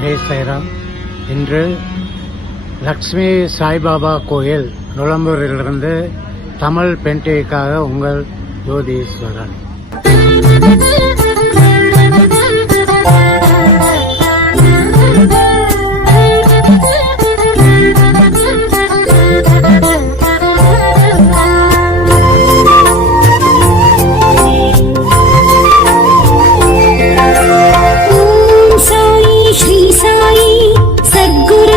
ஜெய் சைராம் இன்று லக்ஷ்மி சாய்பாபா கோயில் நுழம்பூரிலிருந்து தமிழ் பென்டிக்காக உங்கள் ஜோதீஸ்வரன்.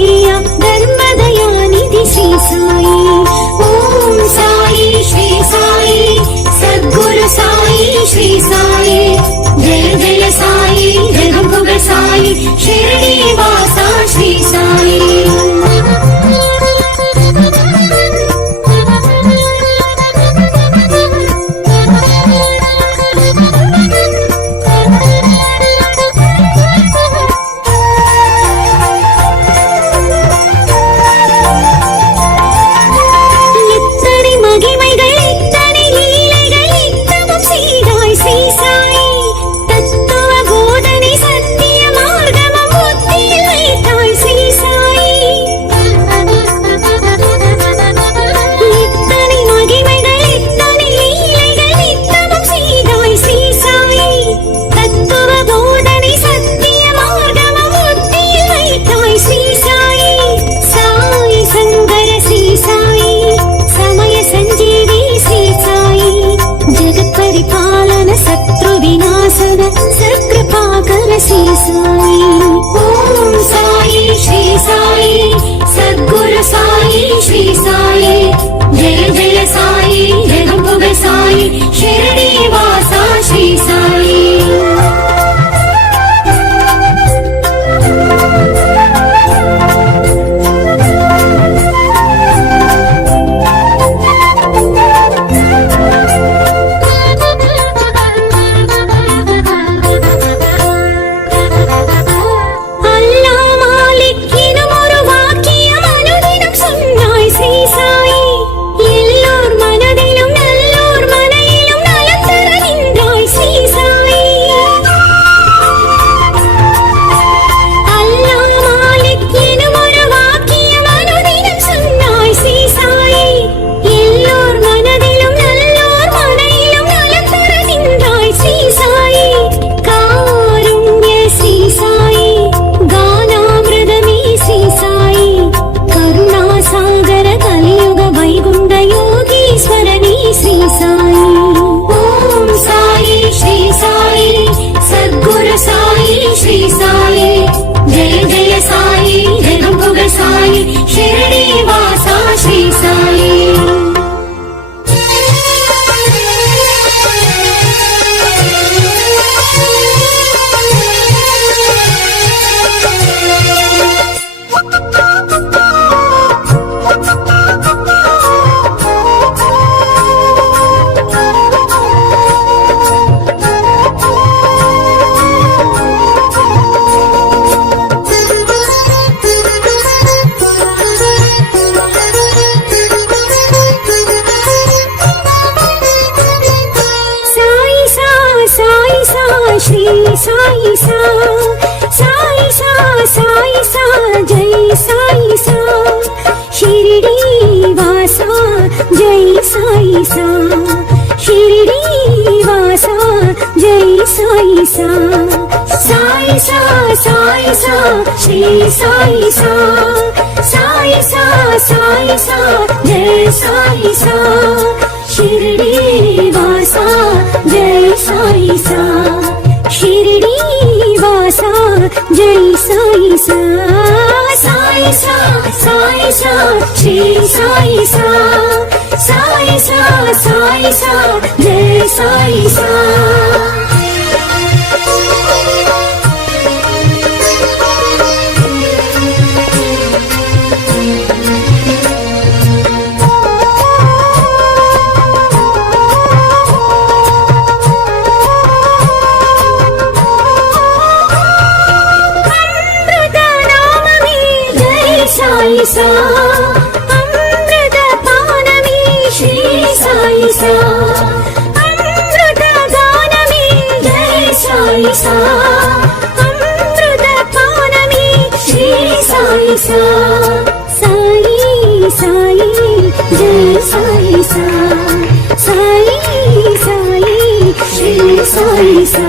ധൈര്യ ധർമ്മദയാനിധി ശ്രീ സായി ഓം സായി ശ്രീ സായി സദ്ഗുരു സായി ശ്രീ സായി ജയ ജയ സായി ജഗംപുക സായി ഷിരണീവാ శ్రీ సాయి సా సాయి సా సాయి సా జై సాయి సా షిరిడి వాసా జై సాయి సా షిరిడి వాసా జై సాయి సా సాయి సా సాయి సా శ్రీ సాయి సా సాయి సా సాయి సా జై సాయి సా షిరిడి వాసా జై సాయి సా జై సాయి సాయి సాయి శ్రీ సాయి సాయి సాయి జై సాయి సా. सा अमृतपानमी श्री साई सा अमृतगानमी जय साई सा अमृतपानमी श्री साई सा साई साई जय साई सा साई साई श्री साई सा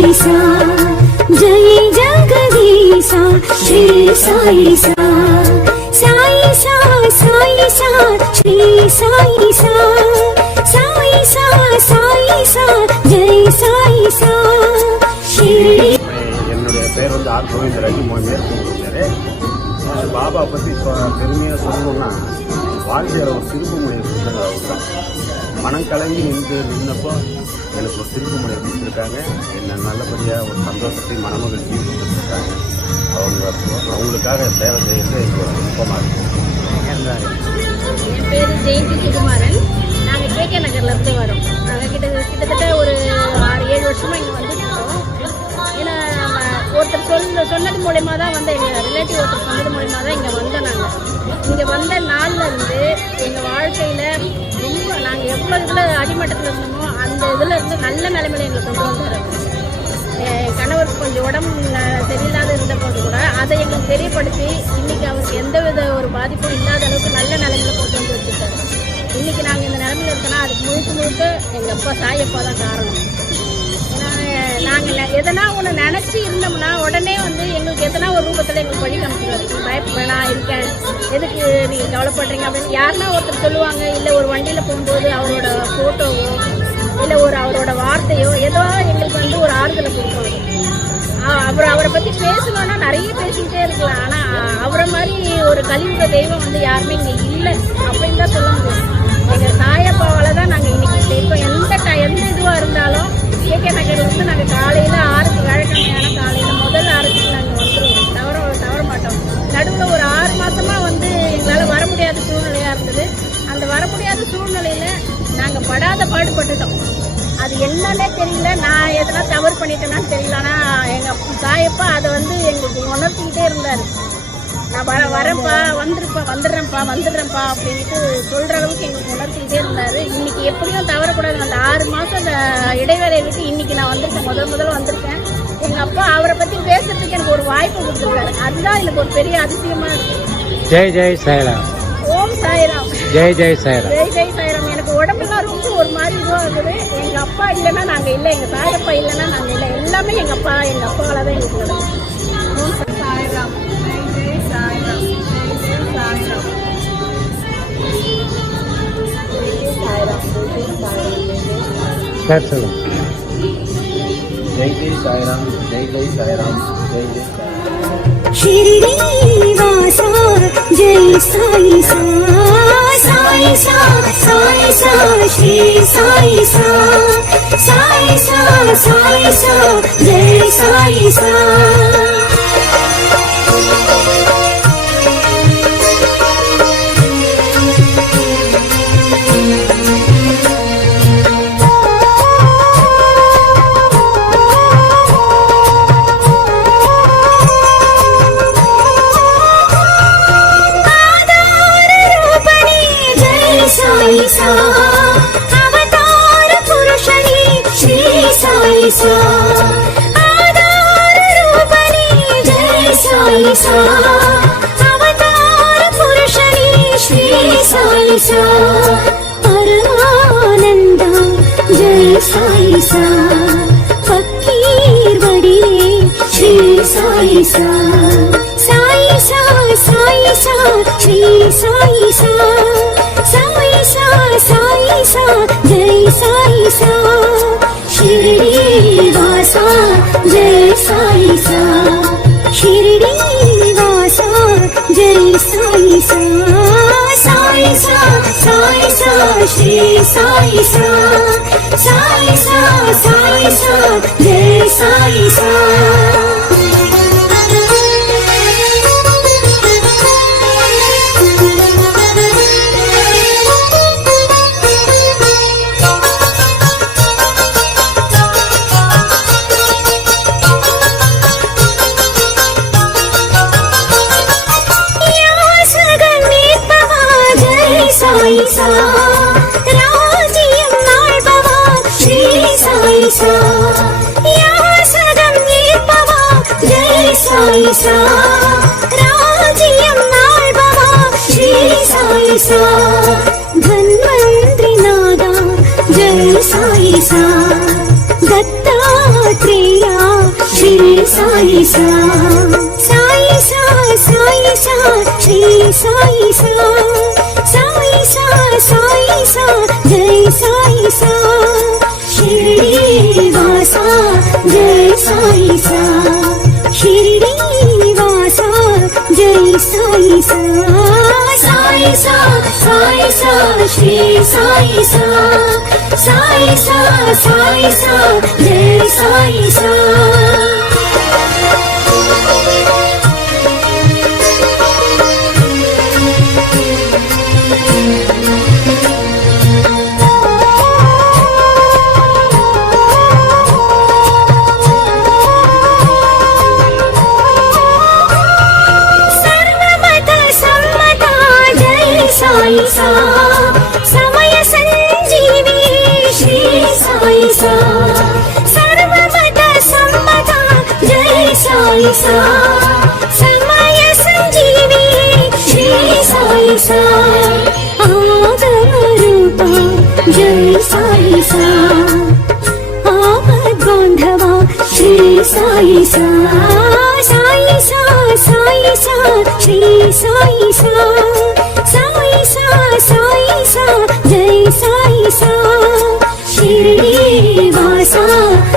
சாய் சா ஜெய் ஜகதீசா ஸ்ரீ சாய் சா சாய் சா சாய் சா ஸ்ரீ சாய் சா சாய் சா சாய் சா ஜெய் சாய் சா என்னுடைய பேர் வந்து ஆர் கோவிந்தராஜ் மூணு பேர் பாபா பற்றி பெருமையாக சொல்லணும்னா வாழ்க்கையில் ஒரு திருப்பு முறையை கொடுத்தது மனம் கலங்கி நின்று நின்னப்போ எனக்கு ஒரு திருப்பு கொடுத்துருக்காங்க. என்ன நல்லபடியாக ஒரு சந்தோஷத்தையும் மனமகிழ்ச்சியும் கொடுத்துருக்காங்க. அவங்க அவங்களுக்காக சேவை செய்யறது எனக்கு ஒரு விருப்பமாக இருக்கும் என் பேர் ஜெயந்தி சுகுமாரன். நாங்கள் கேகே கே இருந்து வரோம். நாங்கள் கிட்ட கிட்டத்தட்ட ஒரு ஆறு ஏழு வருஷமாக இங்கே வந்துருக்கோம். ஏன்னா நம்ம ஒருத்தர் சொல் சொன்னது மூலயமா தான் வந்து எங்கள் ரிலேட்டிவ் ஒருத்தர் சொன்னது மூலயமா தான் இங்கே வந்தோம் நாங்கள் இங்கே வந்த நாள்ல இருந்து எங்கள் வாழ்க்கையில் ரொம்ப நாங்கள் எவ்வளோ இதில் அடிமட்டத்தில் இருந்தோமோ அந்த இதில் இருந்து நல்ல நிலைமையில எங்களை கொண்டு வந்தார். என் கணவருக்கு கொஞ்சம் உடம்பு ந- சரியில்லாத இருந்த போது கூட அதை எங்களுக்கு தெரியப்படுத்தி இன்றைக்கி அவருக்கு எந்த வித ஒரு பாதிப்பும் இல்லாத அளவுக்கு நல்ல நிலைமையில கொண்டு வந்து வச்சுருக்காரு. இன்றைக்கி நாங்கள் இந்த நிலமையில இருக்கோன்னா அதுக்கு முழுக்க முழுக்க எங்கள் அப்பா தாயப்பா தான் காரணம். நாங்கள் எதனா ஒன்று நினச்சி இருந்தோம்னா உடனே வந்து எங்களுக்கு எதனா ஒரு ரூபத்தில் எங்களுக்கு வழி காமிச்சிருவாரு. நீ நான் இருக்கேன் எதுக்கு நீங்கள் கவலைப்படுறீங்க அப்படின்னு யாருன்னா ஒருத்தர் சொல்லுவாங்க இல்லை ஒரு வண்டியில் போகும்போது அவரோட ஃபோட்டோவோ இல்லை ஒரு அவரோட வார்த்தையோ ஏதோ எங்களுக்கு வந்து ஒரு ஆறுதலை கொடுக்கும் ஆ- அவர் அவரை பற்றி பேசணும்னா நிறைய பேசிக்கிட்டே இருக்கலாம். ஆனால் அவரை மாதிரி ஒரு கலியுக தெய்வம் வந்து யாருமே இங்கே இல்லை. அப்படின்னு தான் சொல்ல முடியும். எங்கள் தாயப்பாவால் தான் நாங்கள் இன்றைக்கி இப்போ எந்த ட எந்த இதுவாக இருந்தாலும் கேகே வந்து நாங்கள் காலையில் ஆறுக்கு வியாழக்கிழமையான காலையில் முதல் ஆறுக்கு நாங்கள் வந்துடுவோம் தவற தவற மாட்டோம். நடுவில் ஒரு ஆறு மாதமாக வந்து எங்களால் வர முடியாத சூழ்நிலையாக இருந்தது. அந்த வர முடியாத சூழ்நிலையில் நாங்கள் படாத பாடுபட்டுட்டோம். அது என்னன்னே தெரியல. நான் எதனா தவறு பண்ணிட்டேனான்னு தெரியல. ஆனால் எங்கள் தாயப்பா அதை வந்து எங்களுக்கு உணர்த்திக்கிட்டே இருந்தார். நான் வர வரேன்ப்பா வந்துருப்பா வந்துடுறேன்ப்பா வந்துடுறேன்ப்பா அப்படின்ட்டு சொல்கிற அளவுக்கு எங்களுக்கு உணர்த்திக்கிட்டே இருந்தார். இன்னைக்கு எப்படியும் தவறக்கூடாது. அந்த ஆறு மாதம் அந்த இடைவேளையை விட்டு இன்னைக்கு நான் வந்திருக்கேன். முதல் முதல்ல வந்திருக்கேன். எங்கள் அப்பா அவரை பற்றி பேசுறதுக்கு எனக்கு ஒரு வாய்ப்பு கொடுத்துருக்காரு. அதுதான் எனக்கு ஒரு பெரிய அதிசயமாக இருக்குது ஜெய் ஜெய் சாய்ராம். ஓம் சாய்ராம். ஜெய் ஜெய் சாய்ராம். ஜெய் ஜெய் சாய்ராம். எனக்கு உடம்பெல்லாம் ரொம்ப ஒரு மாதிரி இதுவாக இருக்குது. எங்க அப்பா இல்லைன்னா நாங்க இல்லை. எங்க சாயப்பா இல்லைன்னா நாங்க இல்லை. எல்லாமே எங்க அப்பா எங்க அப்பாவால தான் எங்களுக்கு सर सर जय जय साई जय जय साई राम जय जय साई सा साई सा साई सा श्री साई सा साई सा साई सा जय साई सा सा जय साई सा साई सा श्री साई सा। साई सा साई सा जय साई सा। शिरडी वासा సాయి సా శ్రీ సాయి సా సాయి సా సాయి సా జయ సాయి సా साई सा सा साई सा श्री साई सा साई सा सा जय साई सा सा सा सा सा साई सा सा सा जय साई सा साई सा साई सा साई सा श्री साई सा। साई सा साई सा जय साई सा। शिरडी वासा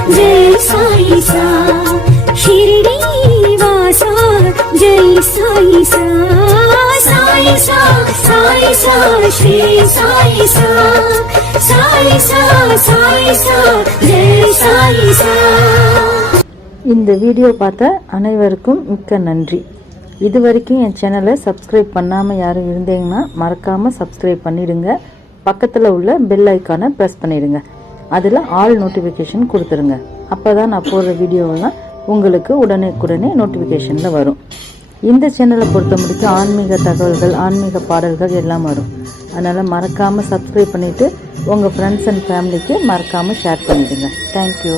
जय साई सा। शिरडी वासा जय साई सा। साई सा साई सा श्री साई सा। साई सा साई सा जय साई सा। இந்த வீடியோ பார்த்த அனைவருக்கும் மிக்க நன்றி. இது வரைக்கும் என் சேனலை சப்ஸ்கிரைப் பண்ணாமல் யாரும் இருந்தீங்கன்னா மறக்காமல் சப்ஸ்கிரைப் பண்ணிடுங்க. பக்கத்தில் உள்ள பெல் ஐக்கானை ப்ரெஸ் பண்ணிடுங்க. அதில் ஆல் நோட்டிஃபிகேஷன் கொடுத்துருங்க. அப்போ தான் நான் போடுற வீடியோவெல்லாம் உங்களுக்கு உடனேக்குடனே நோட்டிஃபிகேஷனில் வரும். இந்த சேனலை பொறுத்த முடிக்கும் ஆன்மீக தகவல்கள் ஆன்மீக பாடல்கள் எல்லாம் வரும். அதனால் மறக்காமல் சப்ஸ்கிரைப் பண்ணிவிட்டு உங்கள் ஃப்ரெண்ட்ஸ் அண்ட் ஃபேமிலிக்கு மறக்காமல் ஷேர் பண்ணிவிடுங்க தேங்க்யூ